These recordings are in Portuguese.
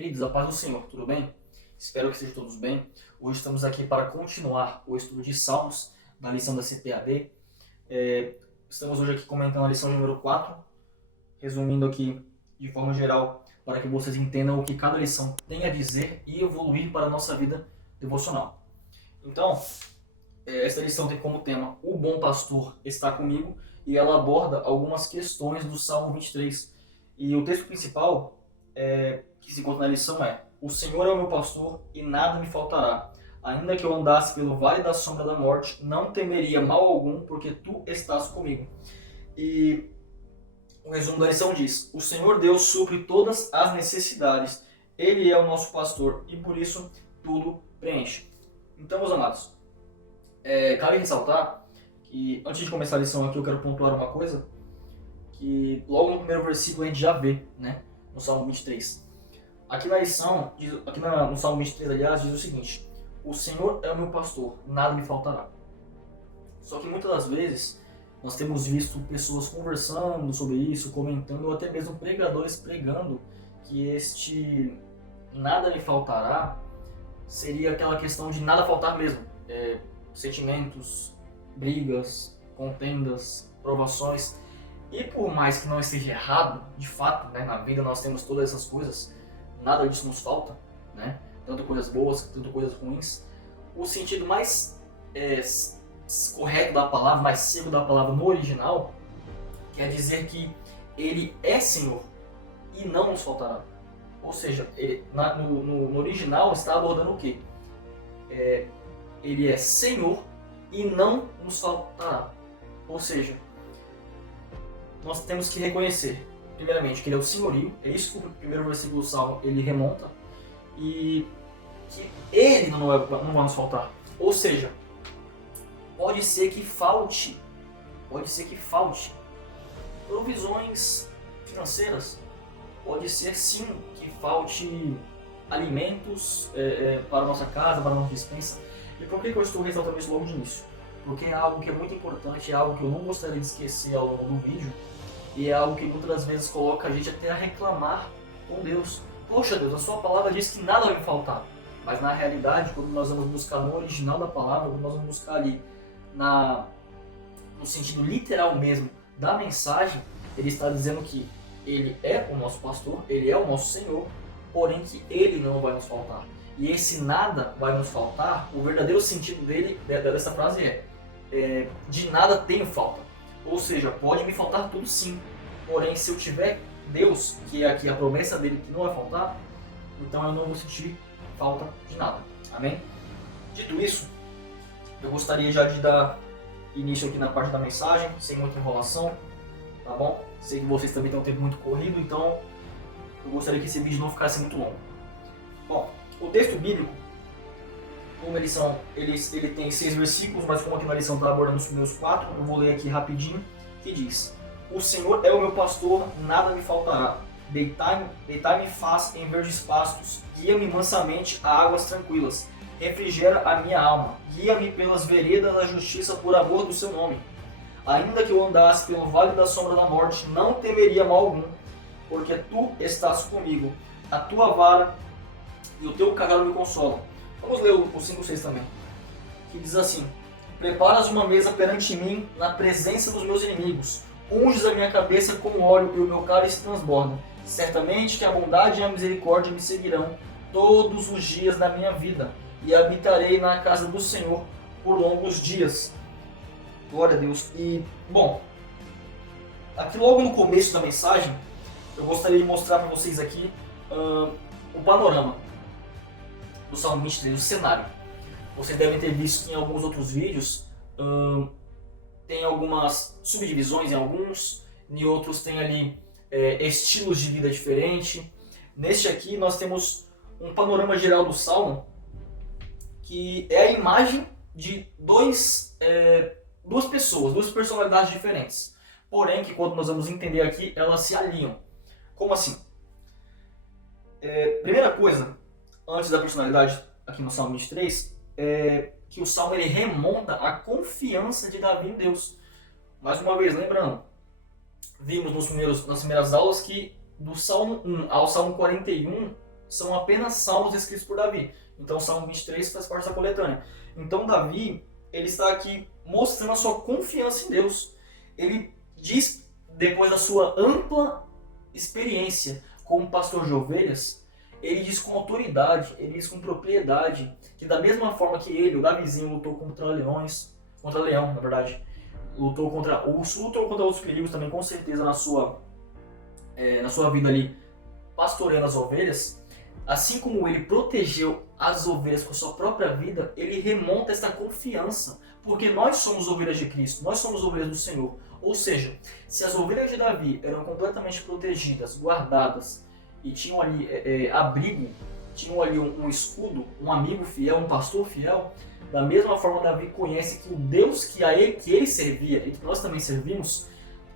Queridos, a paz do Senhor, tudo bem? Espero que estejam todos bem. Hoje estamos aqui para continuar o estudo de Salmos, da lição da CPAD. Estamos hoje aqui comentando a lição número 4, resumindo aqui de forma geral, para que vocês entendam o que cada lição tem a dizer e evoluir para a nossa vida devocional. Então, esta lição tem como tema O Bom Pastor está comigo, e ela aborda algumas questões do Salmo 23. E o texto principal que se encontra na lição é: O Senhor é o meu pastor e nada me faltará. Ainda que eu andasse pelo vale da sombra da morte, não temeria mal algum, porque tu estás comigo. E o resumo da lição diz: O Senhor Deus supre todas as necessidades. Ele é o nosso pastor e por isso tudo preenche. Então, meus amados, cabe ressaltar que antes de começar a lição aqui eu quero pontuar uma coisa que logo no primeiro versículo a gente já vê, né? No Salmo 23. Aqui na lição, no Salmo 23, aliás, diz o seguinte: O Senhor é o meu pastor, nada me faltará. Só que muitas das vezes nós temos visto pessoas conversando sobre isso, comentando, ou até mesmo pregadores pregando que este nada me faltará seria aquela questão de nada faltar mesmo. Sentimentos, brigas, contendas, provações. E por mais que não esteja errado, de fato, né, na vida nós temos todas essas coisas, nada disso nos falta, né? Tanto coisas boas, tanto coisas ruins. O sentido mais correto da palavra, mais seco da palavra no original, quer dizer que ele é Senhor e não nos faltará. Ou seja, no original está abordando o quê? Ele é Senhor e não nos faltará. Ou seja, nós temos que reconhecer, primeiramente, que ele é o senhorio, é isso que o primeiro versículo do Salmo ele remonta, e que ele não vai nos faltar. Ou seja, pode ser que falte provisões financeiras, pode ser sim que falte alimentos para a nossa casa, para a nossa despensa. E por que eu estou ressaltando isso logo de início? Porque é algo que é muito importante, é algo que eu não gostaria de esquecer ao longo do vídeo, e é algo que muitas vezes coloca a gente até a reclamar com Deus. Poxa Deus, a sua palavra diz que nada vai me faltar. Mas na realidade, quando nós vamos buscar no original da palavra, quando nós vamos buscar ali no sentido literal mesmo da mensagem, ele está dizendo que ele é o nosso pastor, ele é o nosso Senhor, porém que ele não vai nos faltar. E esse nada vai nos faltar, o verdadeiro sentido dessa frase de nada tenho falta. Ou seja, pode me faltar tudo sim, porém se eu tiver Deus, que é aqui a promessa dele que não vai faltar, então eu não vou sentir falta de nada. Amém? Dito isso, eu gostaria já de dar início aqui na parte da mensagem, sem muita enrolação, tá bom? Sei que vocês também têm um tempo muito corrido, então eu gostaria que esse vídeo não ficasse muito longo. Bom, o texto bíblico, como ele tem 6 versículos, mas como aqui na lição está abordando os primeiros 4, eu vou ler aqui rapidinho, que diz: O Senhor é o meu pastor, nada me faltará. Deitar-me faz em verdes pastos, guia-me mansamente a águas tranquilas. Refrigera a minha alma, guia-me pelas veredas da justiça por amor do seu nome. Ainda que eu andasse pelo vale da sombra da morte, não temeria mal algum, porque tu estás comigo. A tua vara e o teu cajado me consolam. Vamos ler o 5:6 também, que diz assim: Preparas uma mesa perante mim na presença dos meus inimigos. Unges a minha cabeça com óleo e o meu cálice transborda. Certamente que a bondade e a misericórdia me seguirão todos os dias da minha vida, e habitarei na casa do Senhor por longos dias. Glória a Deus. E, bom, aqui logo no começo da mensagem, eu gostaria de mostrar para vocês aqui o panorama do Salmo 23, o cenário. Vocês devem ter visto que em alguns outros vídeos tem algumas subdivisões em alguns, em outros tem ali estilos de vida diferentes. Neste aqui nós temos um panorama geral do Salmo, que é a imagem de duas pessoas, duas personalidades diferentes. Porém, que quando nós vamos entender aqui, elas se alinham. Como assim? Primeira coisa, antes da personalidade aqui no Salmo 23, é que o Salmo ele remonta a confiança de Davi em Deus. Mais uma vez, lembrando, vimos nas primeiras aulas que do Salmo 1 ao Salmo 41 são apenas salmos escritos por Davi. Então o Salmo 23 faz parte da coletânea. Então Davi, ele está aqui mostrando a sua confiança em Deus. Ele diz, depois da sua ampla experiência como pastor de ovelhas, ele diz com autoridade, ele diz com propriedade, que da mesma forma que ele, o Davizinho, lutou contra leão, na verdade, lutou contra urso, lutou contra outros perigos também, com certeza, na sua vida ali, pastoreando as ovelhas, assim como ele protegeu as ovelhas com a sua própria vida, ele remonta esta confiança, porque nós somos ovelhas de Cristo, nós somos ovelhas do Senhor. Ou seja, se as ovelhas de Davi eram completamente protegidas, guardadas, e tinham ali abrigo, tinham ali um escudo, um amigo fiel, um pastor fiel, da mesma forma Davi conhece que o Deus que ele servia e que nós também servimos,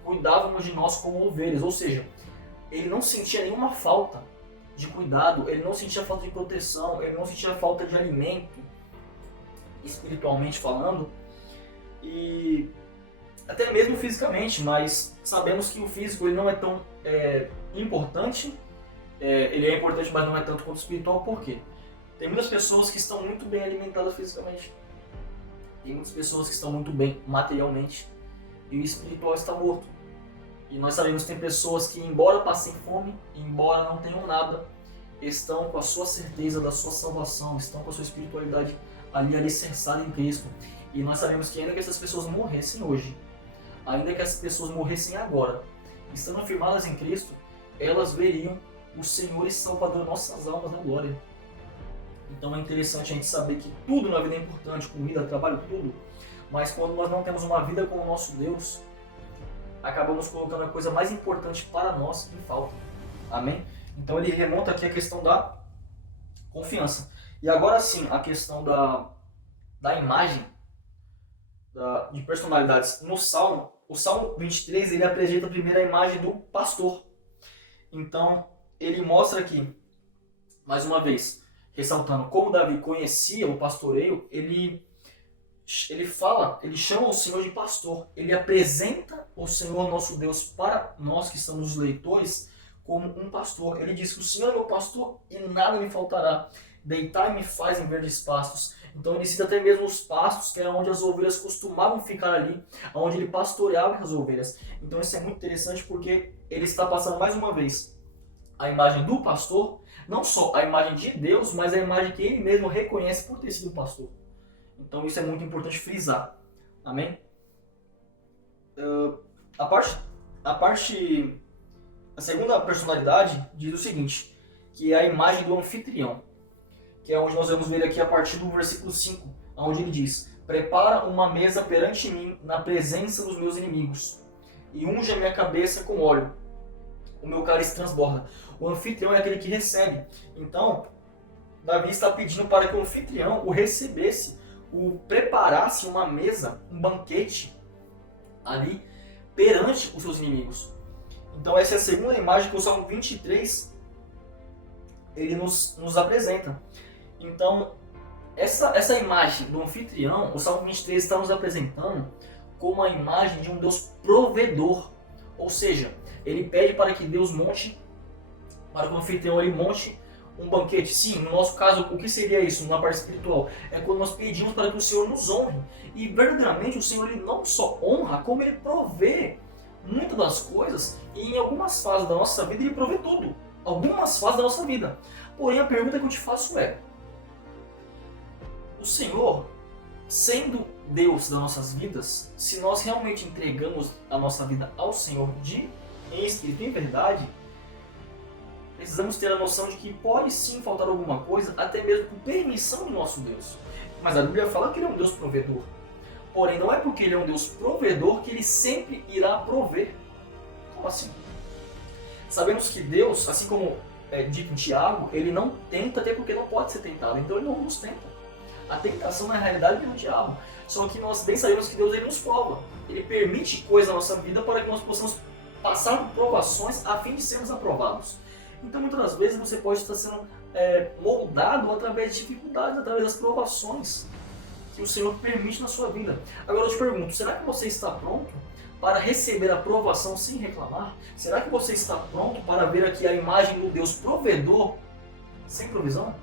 cuidávamos de nós como ovelhas. Ou seja, ele não sentia nenhuma falta de cuidado, ele não sentia falta de proteção, ele não sentia falta de alimento, espiritualmente falando, e até mesmo fisicamente, mas sabemos que o físico ele não é tão importante, ele é importante, mas não é tanto quanto o espiritual. Por quê? Tem muitas pessoas que estão muito bem alimentadas fisicamente, tem muitas pessoas que estão muito bem materialmente, e o espiritual está morto. E nós sabemos que tem pessoas que, embora passem fome, embora não tenham nada, estão com a sua certeza da sua salvação, estão com a sua espiritualidade ali alicerçada em Cristo. E nós sabemos que ainda que essas pessoas morressem hoje, ainda que essas pessoas morressem agora, estando afirmadas em Cristo, elas veriam o Senhor e Salvador nossas almas na glória. Então é interessante a gente saber que tudo na vida é importante, comida, trabalho, tudo, mas quando nós não temos uma vida com o nosso Deus, acabamos colocando a coisa mais importante para nós em falta. Amém? Então ele remonta aqui a questão da confiança. E agora sim, a questão da imagem, de personalidades. No Salmo, o Salmo 23, ele apresenta primeiro a imagem do pastor. Então, ele mostra aqui, mais uma vez, ressaltando como Davi conhecia o pastoreio, ele chama o Senhor de pastor. Ele apresenta o Senhor nosso Deus para nós que somos os leitores como um pastor. Ele diz que o Senhor é meu pastor e nada me faltará. Deitar-me faz em verdes pastos. Então ele cita até mesmo os pastos, que era onde as ovelhas costumavam ficar ali, onde ele pastoreava as ovelhas. Então isso é muito interessante porque ele está passando mais uma vez a imagem do pastor, não só a imagem de Deus, mas a imagem que ele mesmo reconhece por ter sido pastor. Então isso é muito importante frisar. Amém? A segunda personalidade diz o seguinte, que é a imagem do anfitrião, que é onde nós vamos ver aqui a partir do versículo 5, onde ele diz: prepara uma mesa perante mim na presença dos meus inimigos, e unge a minha cabeça com óleo, o meu cálice transborda. O anfitrião é aquele que recebe. Então, Davi está pedindo para que o anfitrião o recebesse, o preparasse uma mesa, um banquete ali perante os seus inimigos. Então essa é a segunda imagem que o Salmo 23 ele nos apresenta. Então essa imagem do anfitrião, o Salmo 23 está nos apresentando como a imagem de um Deus provedor. Ou seja, ele pede para que Deus monte, para que o anfitrião ele monte um banquete. Sim, no nosso caso, o que seria isso na parte espiritual? É quando nós pedimos para que o Senhor nos honre. E verdadeiramente o Senhor ele não só honra, como ele provê muitas das coisas, e em algumas fases da nossa vida ele provê tudo. Algumas fases da nossa vida. Porém, a pergunta que eu te faço é: o Senhor, sendo Deus das nossas vidas, se nós realmente entregamos a nossa vida ao Senhor em espírito e em verdade, precisamos ter a noção de que pode sim faltar alguma coisa, até mesmo por permissão do nosso Deus. Mas a Bíblia fala que ele é um Deus provedor. Porém, não é porque ele é um Deus provedor que ele sempre irá prover. Como assim? Sabemos que Deus, assim como é dito em Tiago, ele não tenta até porque não pode ser tentado. Então ele não nos tenta. A tentação na realidade é do diabo. Só que nós bem sabemos que Deus ele nos prova. Ele permite coisas na nossa vida para que nós possamos passar por provações a fim de sermos aprovados. Então muitas das vezes você pode estar sendo moldado através de dificuldades, através das provações que o Senhor permite na sua vida. Agora eu te pergunto, será que você está pronto para receber a provação sem reclamar? Será que você está pronto para ver aqui a imagem do Deus provedor sem provisão?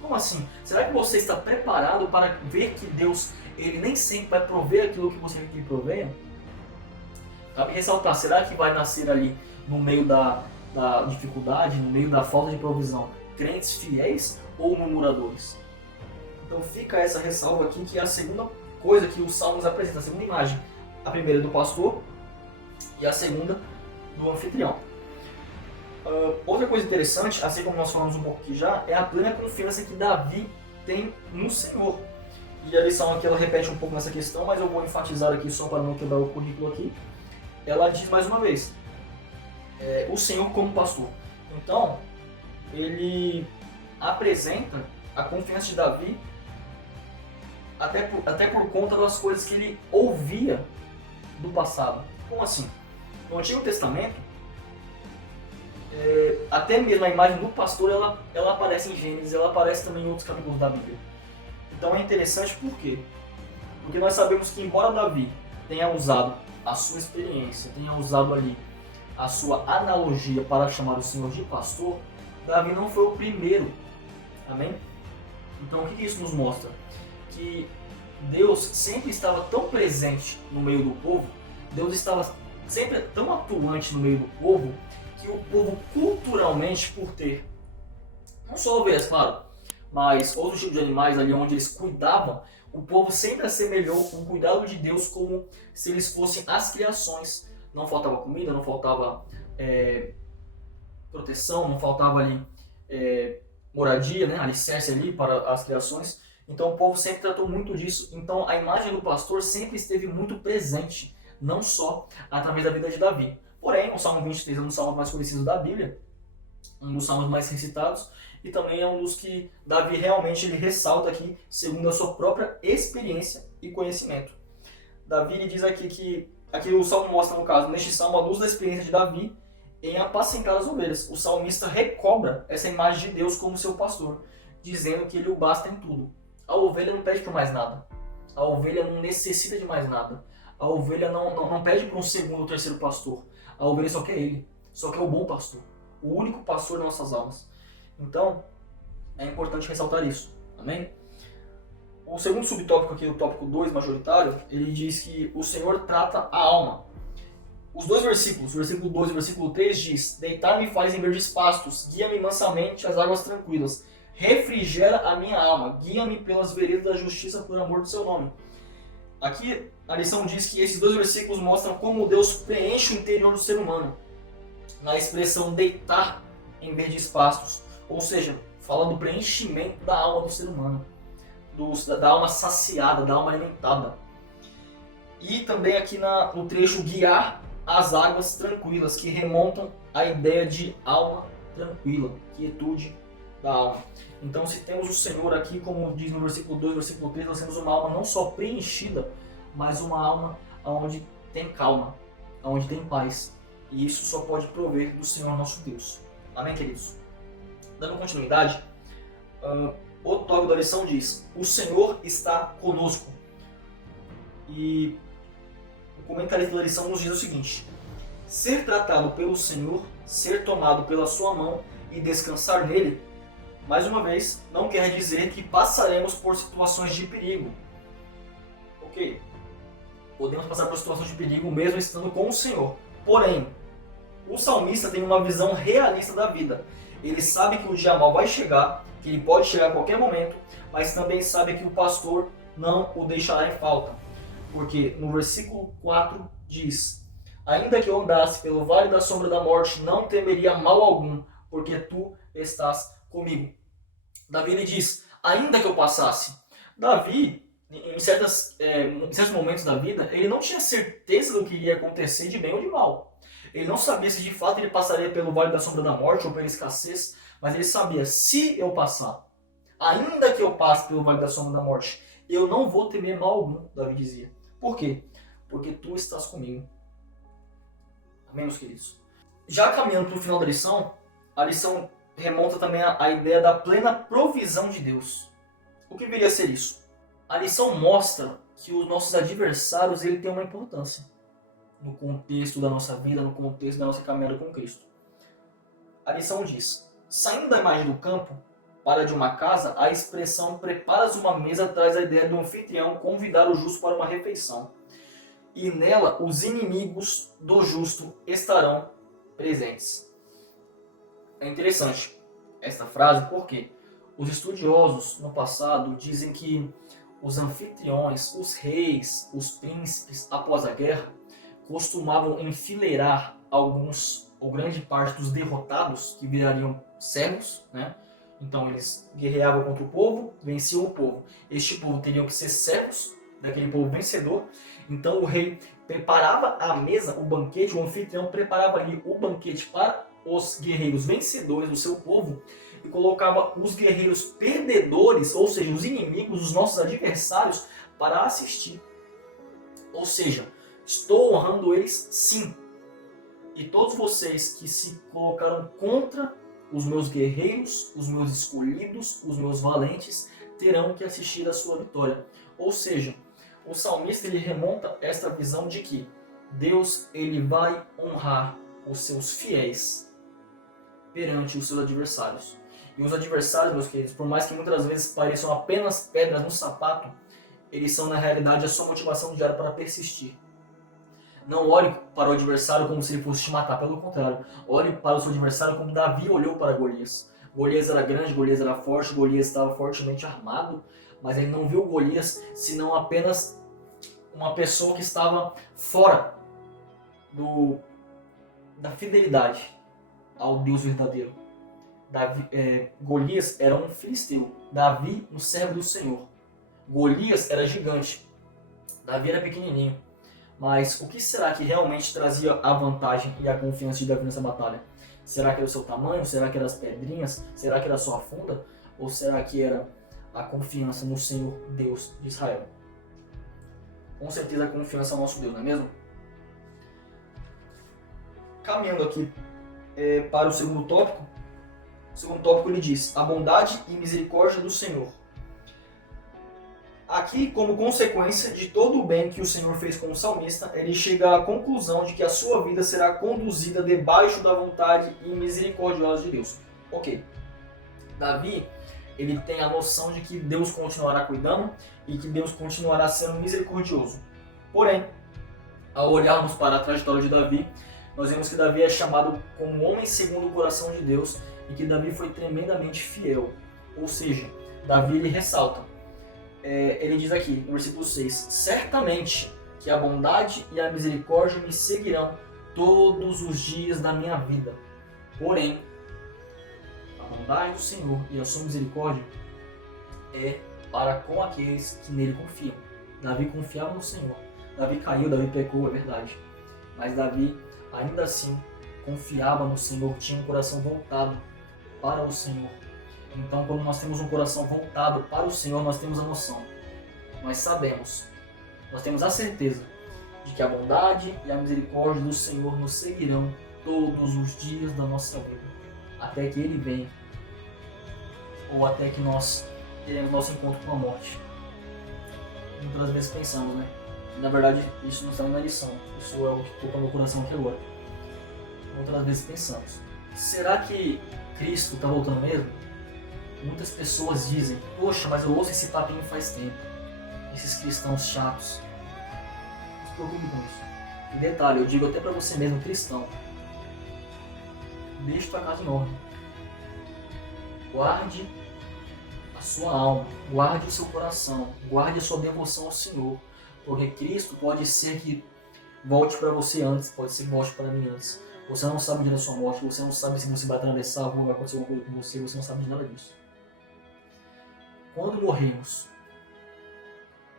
Como assim? Será que você está preparado para ver que Deus, ele nem sempre vai prover aquilo que você quer que ele proveia? Cabe ressaltar, será que vai nascer ali no meio da dificuldade, no meio da falta de provisão, crentes fiéis ou murmuradores? Então fica essa ressalva aqui, que é a segunda coisa que os Salmos apresentam, a segunda imagem. A primeira é do pastor e a segunda do anfitrião. Outra coisa interessante, assim como nós falamos um pouco aqui já, é a plena confiança que Davi tem no Senhor. E a lição aqui ela repete um pouco nessa questão, mas eu vou enfatizar aqui só para não quebrar o currículo aqui. Ela diz mais uma vez, o Senhor como pastor. Então, ele apresenta a confiança de Davi até por conta das coisas que ele ouvia do passado. Como assim? No Antigo Testamento, até mesmo a imagem do pastor ela aparece em Gênesis, ela aparece também em outros capítulos da Bíblia. Então é interessante por quê? Porque nós sabemos que, embora Davi tenha usado a sua experiência, tenha usado ali a sua analogia para chamar o Senhor de pastor, Davi não foi o primeiro. Amém? Então o que isso nos mostra? Que Deus sempre estava tão presente no meio do povo, Deus estava sempre tão atuante no meio do povo, que o povo culturalmente, por ter não só ovelhas, claro, mas outros tipos de animais ali onde eles cuidavam, o povo sempre assemelhou o cuidado de Deus como se eles fossem as criações. Não faltava comida, não faltava proteção, não faltava ali moradia, né, alicerce ali para as criações. Então o povo sempre tratou muito disso. Então a imagem do pastor sempre esteve muito presente, não só através da vida de Davi. Porém, o Salmo 23 é um dos salmos mais conhecidos da Bíblia, um dos salmos mais recitados, e também é um dos que Davi realmente ele ressalta aqui, segundo a sua própria experiência e conhecimento. Davi ele diz aqui que, aqui o salmo mostra, no caso, neste salmo, a luz da experiência de Davi em apacentar as ovelhas. O salmista recobra essa imagem de Deus como seu pastor, dizendo que ele o basta em tudo. A ovelha não pede por mais nada. A ovelha não necessita de mais nada. A ovelha não pede por um segundo ou terceiro pastor. A ovelha só quer ele. Só quer o bom pastor. O único pastor das nossas almas. Então, é importante ressaltar isso. Amém? O segundo subtópico aqui, o tópico 2, majoritário, ele diz que o Senhor trata a alma. Os dois versículos, o versículo 2 e o versículo 3 diz: Deitar-me faz em verdes pastos, guia-me mansamente às águas tranquilas. Refrigera a minha alma, guia-me pelas veredas da justiça por amor do seu nome. Aqui a lição diz que esses dois versículos mostram como Deus preenche o interior do ser humano, na expressão deitar em verdes pastos, ou seja, fala do preenchimento da alma do ser humano, da alma saciada, da alma alimentada. E também aqui no trecho guiar as águas tranquilas, que remontam à ideia de alma tranquila, quietude da alma. Então, se temos o Senhor aqui, como diz no versículo 2 e versículo 3, nós temos uma alma não só preenchida, mas uma alma onde tem calma, onde tem paz. E isso só pode prover do Senhor nosso Deus. Amém, queridos? Dando continuidade, o tópico da lição diz: o Senhor está conosco. E o comentarista da lição nos diz o seguinte: ser tratado pelo Senhor, ser tomado pela sua mão e descansar nele, mais uma vez, não quer dizer que passaremos por situações de perigo. Ok, podemos passar por situações de perigo mesmo estando com o Senhor. Porém, o salmista tem uma visão realista da vida. Ele sabe que o dia mal vai chegar, que ele pode chegar a qualquer momento, mas também sabe que o pastor não o deixará em falta. Porque no versículo 4 diz: ainda que eu andasse pelo vale da sombra da morte, não temeria mal algum, porque tu estás comigo. Davi ele diz: ainda que eu passasse. Davi, em certos momentos da vida, ele não tinha certeza do que iria acontecer de bem ou de mal. Ele não sabia se de fato ele passaria pelo vale da sombra da morte ou pela escassez, mas ele sabia: se eu passar, ainda que eu passe pelo vale da sombra da morte, eu não vou temer mal algum, Davi dizia. Por quê? Porque tu estás comigo. Amém, meus queridos? Já caminhando para o final da lição, a lição remonta também à ideia da plena provisão de Deus. O que viria a ser isso? A lição mostra que os nossos adversários ele têm uma importância no contexto da nossa vida, no contexto da nossa caminhada com Cristo. A lição diz: saindo da imagem do campo, para de uma casa, a expressão preparas uma mesa traz a ideia do anfitrião convidar o justo para uma refeição. E nela os inimigos do justo estarão presentes. É interessante esta frase porque os estudiosos no passado dizem que os anfitriões, os reis, os príncipes, após a guerra, costumavam enfileirar alguns ou grande parte dos derrotados que virariam servos, né? Então eles guerreavam contra o povo, venciam o povo. Este povo teriam que ser servos daquele povo vencedor. Então o rei preparava a mesa, o banquete, o anfitrião preparava ali o banquete para os guerreiros vencedores do seu povo e colocava os guerreiros perdedores, ou seja, os inimigos, os nossos adversários, para assistir. Ou seja, estou honrando eles sim. E todos vocês que se colocaram contra os meus guerreiros, os meus escolhidos, os meus valentes, terão que assistir à sua vitória. Ou seja, o salmista ele remonta esta visão de que Deus ele vai honrar os seus fiéis perante os seus adversários. E os adversários, meus queridos, por mais que muitas vezes pareçam apenas pedras no sapato, eles são na realidade a sua motivação diária para persistir. Não olhe para o adversário como se ele fosse te matar, pelo contrário, olhe para o seu adversário como Davi olhou para Golias. Golias era grande, Golias era forte, Golias estava fortemente armado, mas ele não viu Golias senão apenas uma pessoa que estava fora da fidelidade ao Deus verdadeiro. Golias era um filisteu, Davi um servo do Senhor. Golias era gigante, Davi era pequenininho. Mas o que será que realmente trazia a vantagem e a confiança de Davi nessa batalha? Será que era o seu tamanho? Será que eram as pedrinhas? Será que era a sua funda? Ou será que era a confiança no Senhor Deus de Israel? Com certeza a confiança no nosso Deus, não é mesmo? Caminhando aqui para o segundo tópico. O segundo tópico ele diz: a bondade e misericórdia do Senhor. Aqui, como consequência de todo o bem que o Senhor fez com o salmista, ele chega à conclusão de que a sua vida será conduzida debaixo da vontade e misericordiosa de Deus. Ok. Davi, ele tem a noção de que Deus continuará cuidando e que Deus continuará sendo misericordioso. Porém, ao olharmos para a trajetória de Davi, nós vemos que Davi é chamado como homem segundo o coração de Deus e que Davi foi tremendamente fiel. Ou seja, Davi ele ressalta. Ele diz aqui, no versículo 6, certamente que a bondade e a misericórdia me seguirão todos os dias da minha vida. Porém, a bondade do Senhor e a sua misericórdia é para com aqueles que nele confiam. Davi confiava no Senhor. Davi caiu, Davi pecou, é verdade. Mas Davi, ainda assim, confiava no Senhor, tinha um coração voltado para o Senhor. Então, quando nós temos um coração voltado para o Senhor, nós temos a noção. Nós sabemos, nós temos a certeza de que a bondade e a misericórdia do Senhor nos seguirão todos os dias da nossa vida, até que Ele venha, ou até que nós teremos nosso encontro com a morte. Muitas vezes pensamos, né? E, na verdade, isso não está na lição. Isso é o que toca no meu coração aqui agora. Muitas vezes pensamos, será que Cristo está voltando mesmo? Muitas pessoas dizem, poxa, mas eu ouço esse papinho faz tempo. Esses cristãos chatos. Não se preocupe com isso. E detalhe, eu digo até para você mesmo, cristão. Deixe tua casa em ordem. Guarde a sua alma, guarde o seu coração, guarde a sua devoção ao Senhor. Porque Cristo pode ser que volte para você antes, pode ser que volte para mim antes. Você não sabe o dia da sua morte, você não sabe se você vai atravessar ou vai acontecer alguma coisa com você, você não sabe de nada disso. Quando morremos,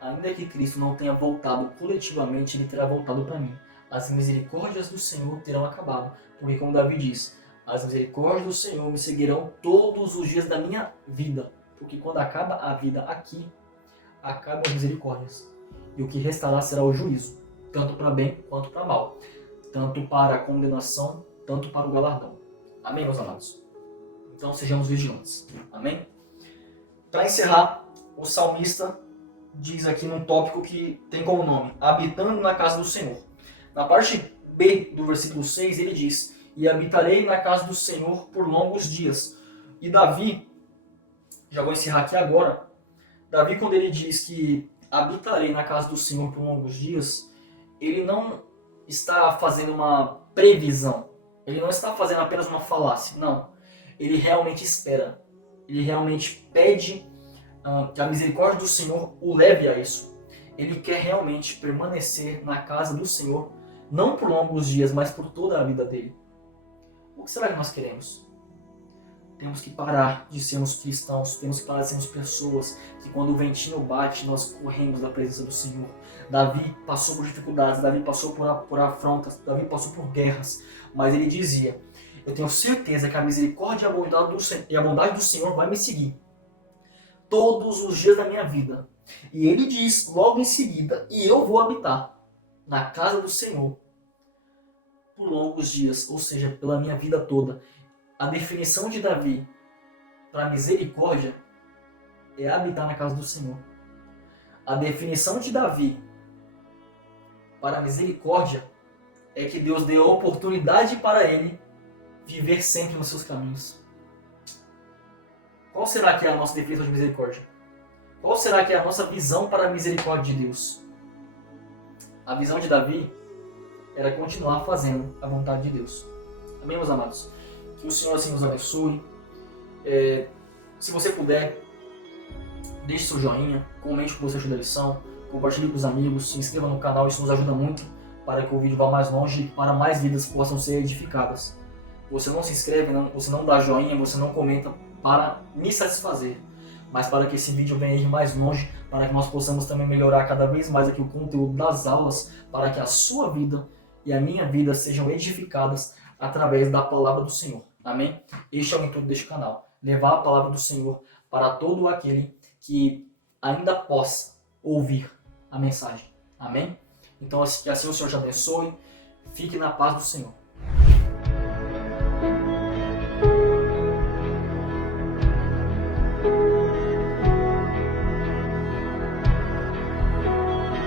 ainda que Cristo não tenha voltado coletivamente, Ele terá voltado para mim. As misericórdias do Senhor terão acabado. Porque como Davi diz, as misericórdias do Senhor me seguirão todos os dias da minha vida. Porque quando acaba a vida aqui, acabam as misericórdias. E o que restará será o juízo, tanto para bem quanto para mal. Tanto para a condenação, tanto para o galardão. Amém, meus amados? Então sejamos vigilantes. Amém? Para encerrar, o salmista diz aqui num tópico que tem como nome, habitando na casa do Senhor. Na parte B do versículo 6, ele diz, e habitarei na casa do Senhor por longos dias. E Davi, já vou encerrar aqui agora. Davi, quando ele diz que habitarei na casa do Senhor por longos dias, ele não está fazendo uma previsão. Ele não está fazendo apenas uma falácia. Não. Ele realmente espera. Ele realmente pede que a misericórdia do Senhor o leve a isso. Ele quer realmente permanecer na casa do Senhor, não por longos dias, mas por toda a vida dele. O que será que nós queremos? Temos que parar de sermos cristãos, temos que parar de sermos pessoas que quando o ventinho bate, nós corremos da presença do Senhor. Davi passou por dificuldades, Davi passou por afrontas, Davi passou por guerras, mas ele dizia: eu tenho certeza que a misericórdia e a bondade do Senhor vai me seguir todos os dias da minha vida. E ele diz logo em seguida: e eu vou habitar na casa do Senhor por longos dias, ou seja, pela minha vida toda. A definição de Davi para misericórdia é habitar na casa do Senhor. A definição de Davi para misericórdia é que Deus deu a oportunidade para ele viver sempre nos seus caminhos. Qual será que é a nossa definição de misericórdia? Qual será que é a nossa visão para a misericórdia de Deus? A visão de Davi era continuar fazendo a vontade de Deus. Amém, meus amados? Que o Senhor assim nos abençoe. Se você puder, deixe seu joinha, comente o que você achou da lição, compartilhe com os amigos, se inscreva no canal, isso nos ajuda muito para que o vídeo vá mais longe e para mais vidas possam ser edificadas. Você não se inscreve, você não dá joinha, você não comenta para me satisfazer, mas para que esse vídeo venha ir mais longe, para que nós possamos também melhorar cada vez mais aqui o conteúdo das aulas, para que a sua vida e a minha vida sejam edificadas através da palavra do Senhor. Amém? Este é o intuito deste canal. Levar a palavra do Senhor para todo aquele que ainda possa ouvir a mensagem. Amém? Então, que assim o Senhor te abençoe. Fique na paz do Senhor.